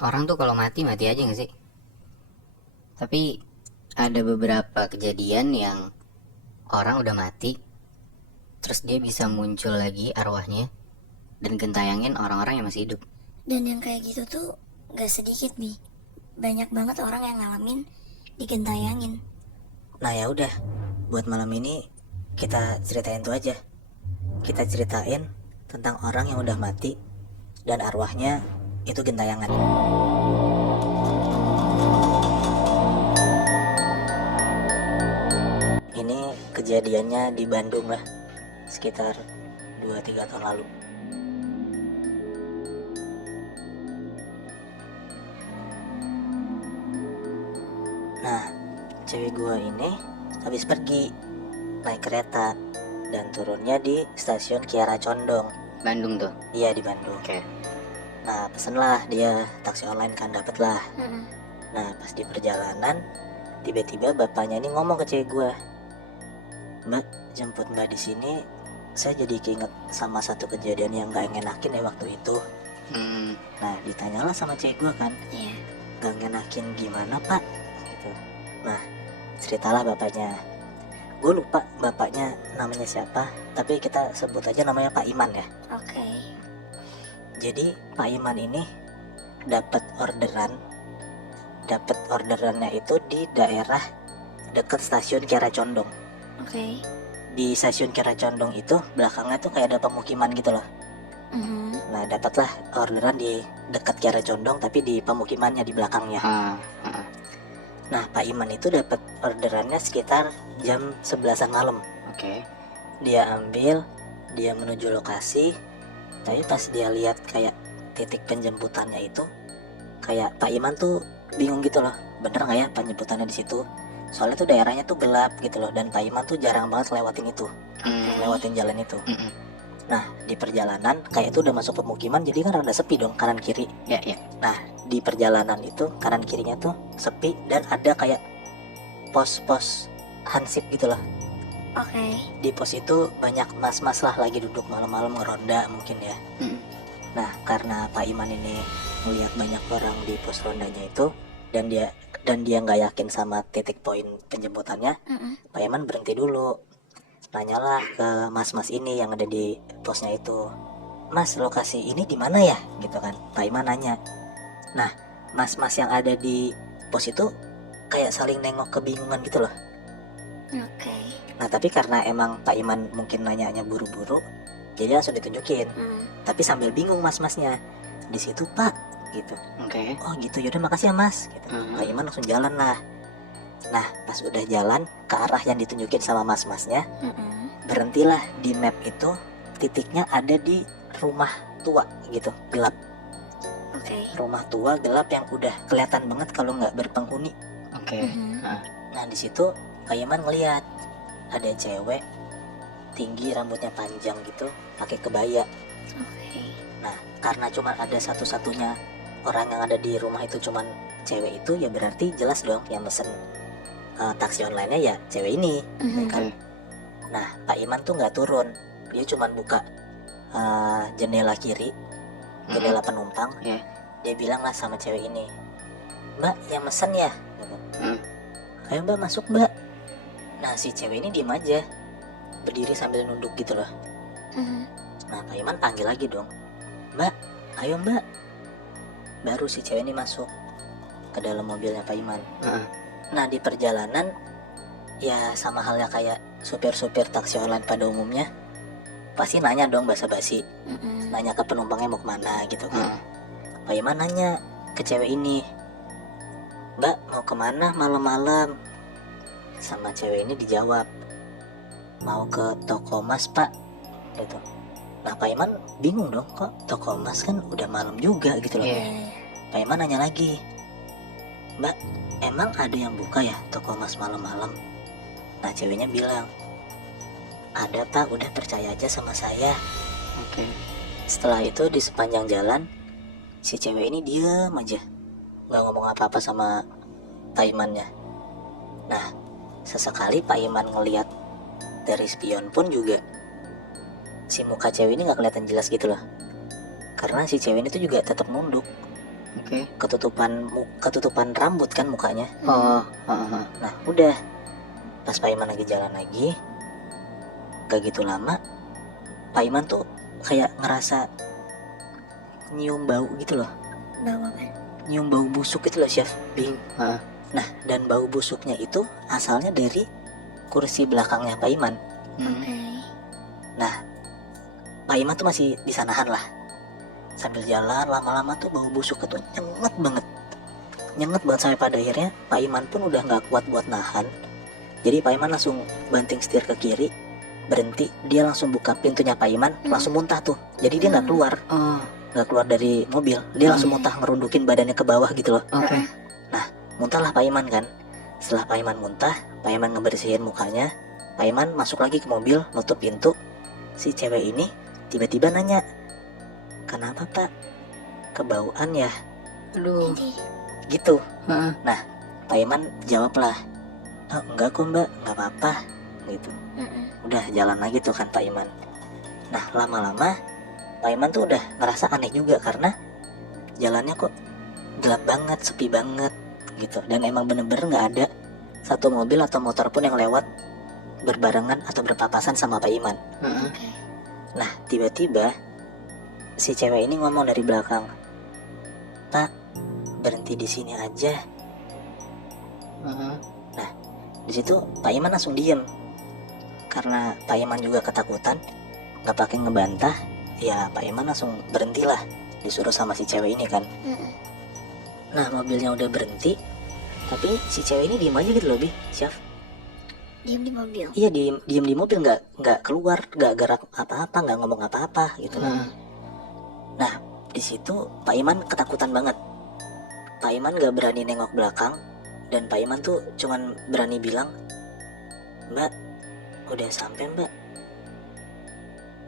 Orang tuh kalau mati mati aja nggak sih? Tapi ada beberapa kejadian yang orang udah mati, terus dia bisa muncul lagi arwahnya dan gentayangin orang-orang yang masih hidup. Dan yang kayak gitu tuh gak sedikit nih. Banyak banget orang yang ngalamin digentayangin. Nah ya udah, buat malam ini kita ceritain tuh aja. Kita ceritain tentang orang yang udah mati dan arwahnya itu gentayangan. Ini kejadiannya di Bandung lah, sekitar 2-3 tahun lalu. Nah, cewek gua ini habis pergi naik kereta dan turunnya di stasiun Kiara Condong. Bandung tuh. Iya, di Bandung. Oke. Nah, pesenlah dia taksi online kan, dapet lah. Mm-mm. Nah, pas di perjalanan tiba-tiba bapaknya ini ngomong ke cewek gua, "Mbak, jemput mbak di sini, saya jadi keinget sama satu kejadian yang gak ngenakin ya waktu itu." Nah, ditanyalah sama cewek gua kan, Iya. "Gak ngenakin gimana pak?" Gitu. Nah, ceritalah bapaknya. Gue lupa bapaknya namanya siapa, tapi kita sebut aja namanya Pak Iman ya. Oke. Jadi Pak Iman ini dapat orderannya itu di daerah dekat stasiun Kiara Condong. Oke. Di stasiun Kiara Condong itu belakangnya tuh kayak ada pemukiman gitu loh. Mhm. Nah, dapatlah orderan di dekat Kiara Condong tapi di pemukimannya di belakangnya. Nah, Pak Iman itu dapat orderannya sekitar jam 11-an malam. Oke. Dia ambil, dia menuju lokasi, tapi pas dia lihat kayak titik penjemputannya itu, kayak Pak Iman tuh bingung gitu loh, bener nggak ya penjemputannya di situ? Soalnya tuh daerahnya tuh gelap gitu loh, dan Pak Iman tuh jarang banget lewatin itu, lewatin jalan itu. Nah, di perjalanan kayak itu udah masuk pemukiman, jadi kan rada sepi dong kanan kiri. Ya. Nah, di perjalanan itu kanan kirinya tuh sepi dan ada kayak pos-pos hansip gitu loh. Oke. Di pos itu banyak mas-mas lah lagi duduk malam-malam ngeronda mungkin ya. Nah, karena Pak Iman ini melihat banyak orang di pos rondanya itu dan dia nggak yakin sama titik poin penjemputannya, Mm-mm. Pak Iman berhenti dulu. Nanyalah ke mas-mas ini yang ada di posnya itu, "Mas, lokasi ini di mana ya?" Gitu kan. Pak Iman nanya. Nah, mas-mas yang ada di pos itu kayak saling nengok kebingungan gitu loh. Oke. Nah, tapi karena emang Pak Iman mungkin nanyanya buru-buru, jadi langsung ditunjukin. Tapi sambil bingung mas-masnya. "Di situ pak," gitu. Oke. "Oh gitu, yaudah makasih ya mas," gitu. Pak Iman langsung jalan lah. Nah, pas udah jalan ke arah yang ditunjukin sama mas-masnya, Mm-mm. berhentilah di map itu, titiknya ada di rumah tua gitu, gelap. Oke. Rumah tua gelap yang udah kelihatan banget kalau nggak berpenghuni. Oke. Mhm. Nah, di situ Pak Iman ngeliat ada cewek tinggi, rambutnya panjang gitu, pakai kebaya. Oke. Nah, karena cuma ada satu-satunya orang yang ada di rumah itu cuman cewek itu, ya berarti jelas dong yang mesen taksi online-nya ya cewek ini, ya kan? Nah, Pak Iman tuh nggak turun, dia cuman buka jendela kiri, jendela penumpang. Dia bilang lah sama cewek ini, "Mbak, yang mesen ya?" Gitu. "Ayo mbak, masuk mbak." Nah, si cewek ini diem aja, berdiri sambil nunduk gitu loh. Mhm. Nah, Pak Iman panggil lagi dong, "Mbak, ayo mbak." Baru si cewek ini masuk ke dalam mobilnya Pak Iman. Nah, di perjalanan ya sama halnya kayak supir-supir taksi online pada umumnya, pasti nanya dong basa-basi, Mm-mm. nanya ke penumpangnya mau kemana gitu kan. Pak Iman nanya ke cewek ini, "Mbak, mau kemana malam-malam?" Sama cewek ini dijawab, "Mau ke toko emas pak," gitu. Nah, Pak Iman bingung dong, kok toko emas, kan udah malam juga gitu loh. Pak Iman nanya lagi, "Mbak, emang ada yang buka ya toko emas malam-malam?" Nah, ceweknya bilang, "Ada pak, udah percaya aja sama saya." Oke. Setelah itu di sepanjang jalan, si cewek ini diem aja, nggak ngomong apa-apa sama Pak Imannya. Nah, sesekali Pak Iman ngeliat dari spion pun juga si muka cewek ini nggak kelihatan jelas gitu loh, karena si cewek ini tuh juga tetap nunduk. Oke. ketutupan rambut kan mukanya. Oh, heeh. Nah udah, pas Pak Iman lagi jalan lagi, gak gitu lama Pak Iman tuh kayak ngerasa nyium bau gitu loh, Bawa apa? nyium bau busuk gitu loh chef. Heeh. Nah dan bau busuknya itu asalnya dari kursi belakangnya Pak Iman. Oke. Nah Pak Iman tuh masih di sanahan lah, sambil jalan lama-lama tuh bau busuk itu nyenget banget sampai pada akhirnya Pak Iman pun udah nggak kuat buat nahan. Jadi Pak Iman langsung banting setir ke kiri, berhenti, dia langsung buka pintunya Pak Iman, langsung muntah tuh. Jadi dia nggak keluar Oh, dari mobil, dia langsung muntah, ngerundukin badannya ke bawah gitu loh. oke. Muntahlah Pak Iman kan. Setelah Pak Iman muntah, Pak Iman ngebersihin mukanya, Pak Iman masuk lagi ke mobil, nutup pintu. Si cewek ini tiba-tiba nanya, kenapa Pak, kebauan ya Aduh. Ini. gitu. Heeh. Pak Iman jawab lah, oh, enggak kok Mbak, nggak apa-apa gitu. Udah jalan lagi tuh kan Pak Iman. Nah lama-lama Pak Iman tuh udah ngerasa aneh juga, karena jalannya kok gelap banget, sepi banget gitu. Dan emang bener-bener nggak ada satu mobil atau motor pun yang lewat berbarengan atau berpapasan sama Pak Iman. Heeh. Oke. Nah tiba-tiba si cewek ini ngomong dari belakang, Pak berhenti di sini aja. Heeh. Di situ Pak Iman langsung diem, karena Pak Iman juga ketakutan, nggak pakai ngebantah, ya Pak Iman langsung berhentilah, disuruh sama si cewek ini kan. Nah mobilnya udah berhenti, tapi si cewek ini diem aja gitu loh Bi, Syaf. Diam di mobil. Iya diem di mobil, nggak keluar, nggak gerak apa-apa, nggak ngomong apa-apa gitu loh. Heeh. Nah di situ Pak Iman ketakutan banget. Pak Iman nggak berani nengok belakang, dan Pak Iman tuh cuman berani bilang, Mbak udah sampai Mbak.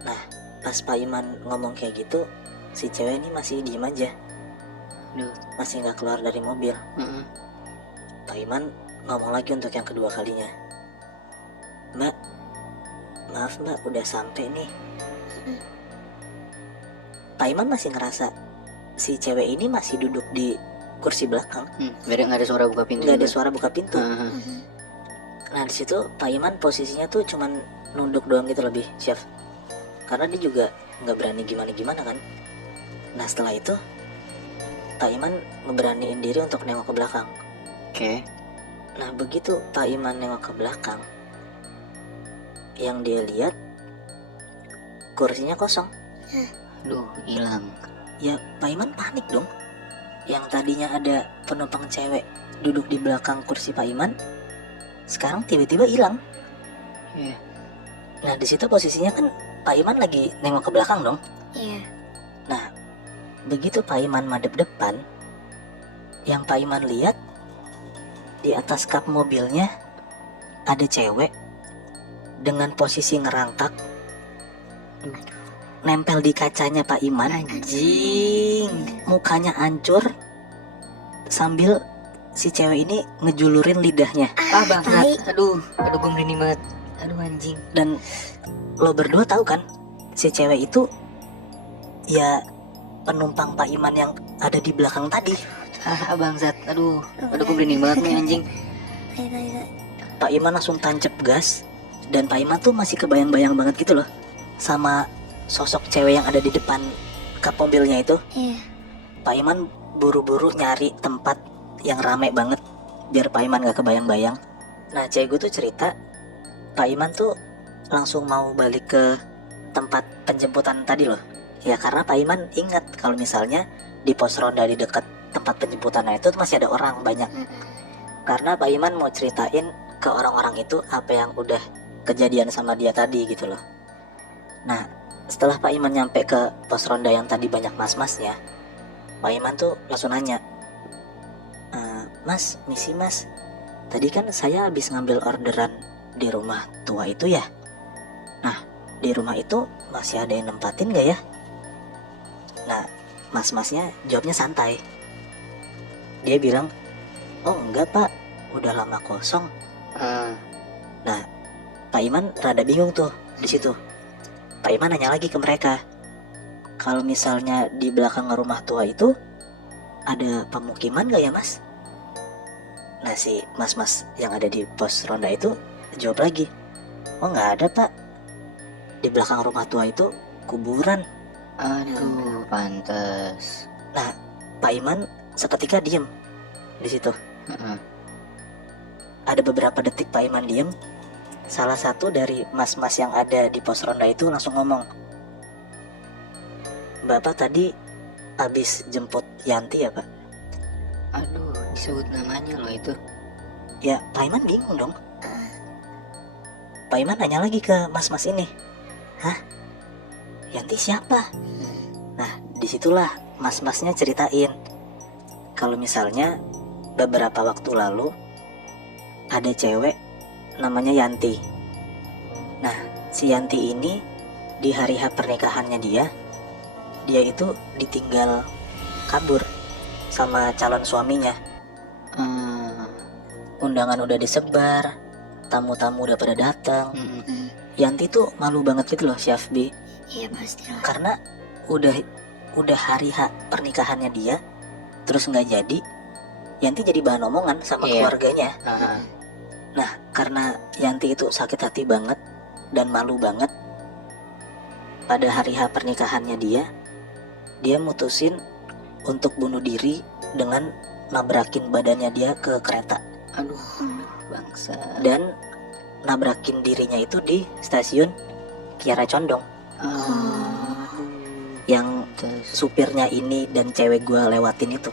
Nah pas Pak Iman ngomong kayak gitu, si cewek ini masih diem aja, Aduh. masih nggak keluar dari mobil. Heeh. Pak Iman ngomong lagi untuk yang kedua kalinya, Mbak, maaf Mbak udah sampai nih. Pak Iman masih ngerasa si cewek ini masih duduk di kursi belakang, Nggak ada suara buka pintu. nggak ada juga. suara buka pintu. Heeh. Nah di situ Pak Iman posisinya tuh cuman nunduk doang gitu lebih, chef, karena dia juga nggak berani gimana kan. Nah setelah itu Pak Iman ngeberaniin diri untuk nengok ke belakang. Oke. Nah begitu Pak Iman nengok ke belakang, yang dia lihat kursinya kosong. Aduh, hilang. Ya Pak Iman panik dong. Yang tadinya ada penumpang cewek duduk di belakang kursi Pak Iman, sekarang tiba-tiba hilang. Iya. Nah di situ posisinya kan Pak Iman lagi nengok ke belakang dong. Iya. Nah begitu Pak Iman madep depan, yang Pak Iman lihat di atas kap mobilnya ada cewek dengan posisi ngerangkak, nempel di kacanya Pak Iman. Anjing. Mukanya hancur, sambil si cewek ini ngejulurin lidahnya. Ah, bangsat. tai. Aduh, gue merinding banget. Aduh, anjing. Dan lo berdua tahu kan, si cewek itu ya penumpang Pak Iman yang ada di belakang tadi. Ah, bangsat. Aduh, gue merinding banget nih, anjing. Tai. Pak Iman langsung tancap gas, dan Pak Iman tuh masih kebayang-bayang banget gitu loh sama sosok cewek yang ada di depan kap mobilnya itu. Iya. Pak Iman buru-buru nyari tempat yang rame banget biar Pak Iman gak kebayang-bayang. Nah cewek gue tuh cerita, Pak Iman tuh langsung mau balik ke tempat penjemputan tadi loh. Ya karena Pak Iman ingat kalau misalnya di pos ronda di dekat tempat penjemputan itu masih ada orang banyak. Karena Pak Iman mau ceritain ke orang-orang itu apa yang udah kejadian sama dia tadi gitu loh. Nah setelah Pak Iman nyampe ke pos ronda yang tadi banyak mas-masnya, Pak Iman tuh langsung nanya, Mas, misi mas, tadi kan saya habis ngambil orderan di rumah tua itu ya. Nah di rumah itu masih ada yang nempatin gak ya? Nah mas-masnya jawabnya santai. Dia bilang, oh enggak pak, udah lama kosong. Nah Pak Iman rada bingung tuh di situ. Pak Iman nanya lagi ke mereka, kalau misalnya di belakang rumah tua itu ada pemukiman gak ya mas? Nah si mas-mas yang ada di pos ronda itu jawab lagi, oh nggak ada pak, di belakang rumah tua itu kuburan. Aduh, pantes. Nah Pak Iman seketika diem di situ. Heeh. Ada beberapa detik Pak Iman diem. Salah satu dari mas-mas yang ada di pos ronda itu langsung ngomong, Bapak tadi habis jemput Yanti ya pak? Aduh, disebut namanya loh itu. Ya Pak Iman bingung dong. Pak Iman nanya lagi ke mas-mas ini, hah? Yanti siapa? Nah disitulah mas-masnya ceritain kalau misalnya beberapa waktu lalu ada cewek namanya Yanti. Nah si Yanti ini di hari H pernikahannya dia itu ditinggal kabur sama calon suaminya. Eh, Undangan udah disebar, tamu-tamu udah pada datang. mm-mm. Yanti tuh malu banget gitu loh si Afbi, Iya pastilah. karena udah hari H pernikahannya dia, terus nggak jadi. Yanti jadi bahan omongan sama Iya. keluarganya. Ah, Nah karena Yanti itu sakit hati banget dan malu banget, pada hari H pernikahannya dia mutusin untuk bunuh diri dengan nabrakin badannya dia ke kereta aduh, bangsa. dan nabrakin dirinya itu di stasiun Kiara Condong. Aduh, Yang terus. supirnya ini dan cewek gua lewatin itu.